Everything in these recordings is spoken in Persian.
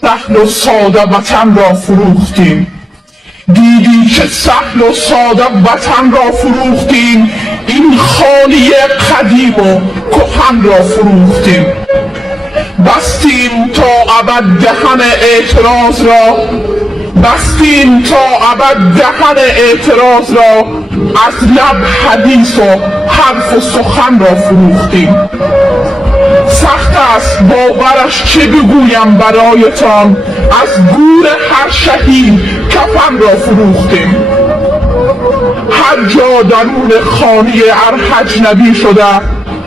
سهل و ساده وطن را فروختیم، دیدی که سهل و ساده وطن را فروختیم، این خانه قدیم و کهن را فروختیم. بستیم تا ابد دهن اعتراض را، بستیم تا ابد دهن اعتراض را، از لب حدیث و حرف و سخن را فروختیم. سخت است باورش چه بگویم برایتان، از گور هر شهید کفن را فروختیم. هر جا درون خانه ارحجنبی شده،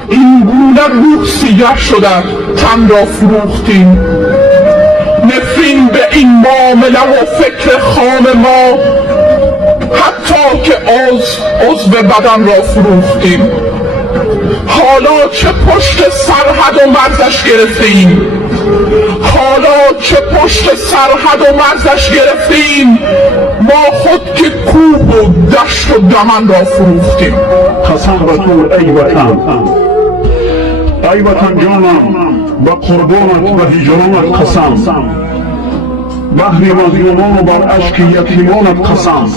این گونه روح سیاه شده تن را فروختیم. نفرین به این معامله و فکر خام ما، حتی که عضو بدن را فروختیم. حالا چه پشت سرحد و مرزش گرفتیم، حالا چه پشت سرحد و مرزش گرفتیم، ما خود که کوه و دشت و دمن را فروختیم. قسم به تو ای وطن، ای وطن جانم، به قربانت و هجرانت قسم، بهر مظلومان و بر اشک یتیمانت قسم.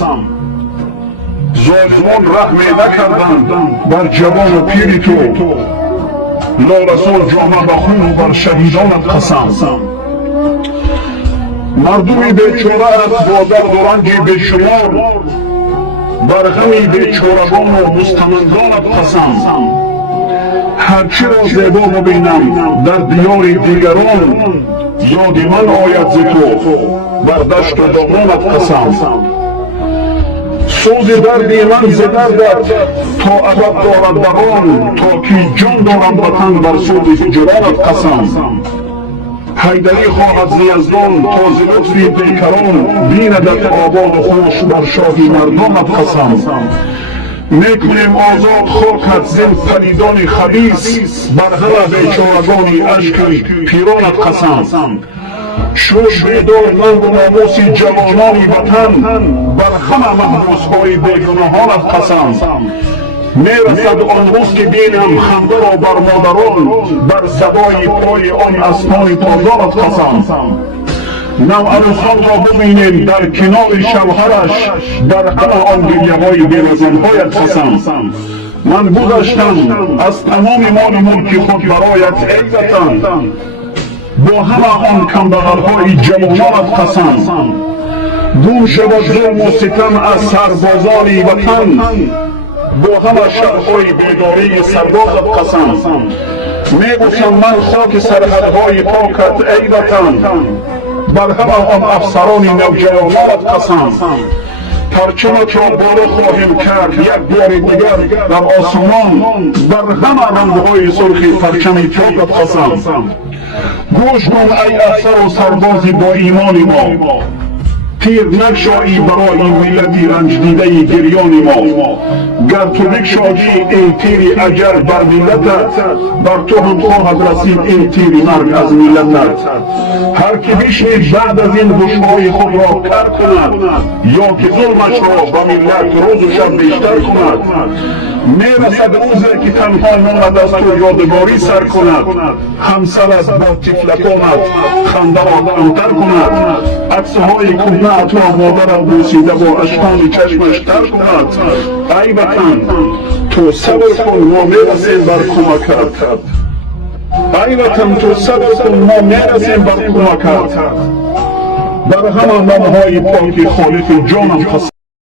ظالمان رحمی نکردند بر جوان و پیر تو، لارسان جامه بخون و بر شهیدانت قسم. مردمی بیچاره است با درد و رنج بیشمار، بر غم بیچارگان و مستمندانت قسم. هرچی را زیبا ببینم در دیار دیگران، یاد من آید ز تو بر دشت و دامانت قسم. سوز دردی من ز دردت تا ابد دارد دوام، تا که جان دارم وطن بر سوز هجرانت قسم. حیدری خواهد ز یزدان تا ز لطفی پیکران، بیندت آباد و خوش بر شاهی مردانت قسم. میکنیم آزاد خاکت زین پلیدان خبیث، بر همه بیچارگانی اشک پیرانت قسم. شوش بیدار من و ناموس جوانانی وطن، بر همه محبوس‌های بیگناهانت قسم. میرسد آن روز که بینم خنده را بر مادران، بر صدای پای آن اسبان تازانت قسم. نوعروسان را ببینیم در کنار شوهرش، در همه آن گریه‌های بی‌وزن‌هایت قسم. من گذشتم از تمام مال ملک خود برایت ای وطن، با همه آن کمبغل‌های جوانانت قسم. دور شود ظلم و ستم از سربازان وطن، با همه شب‌های بیداری سربازت قسم. می‌بوسم من خاک سرحدهای پاکت ای وطن، بر همه آن افسران نوجوانانت قسم. پرچمت را بالا خواهیم کرد یک بار دیگر در آسمان، بر همه رنگ‌های سرخ پرچم اتحادت قسم. گوش کن ای افسر و سربازی با ایمان ما، تیر نگشایی برای ملتی رنج دیده گریان ما. گر تو بگشایی این تیر اجل بر ملتت، بر تو هم خواهد رسید این تیر مرگ از ملتت. هر که بشنید بعد از این گوشهای خود را کر کند، یا که ظلمش را به ملت روز و شب بیشتر کند. میرسد روزی که تنها ماند از تو یادگاری سر کند، همسرت با طفلکانت خنده را کمتر کند. عکسهای کهنه را مادرت بوسیده با اشکان چشمش تر کند. ای وطن تو صبر کن ما میرسیم بر کمکت، ای وطن تو صبر کن ما میرسیم بر کمکت. بر همه نامهای پاک خالق جانم قسم.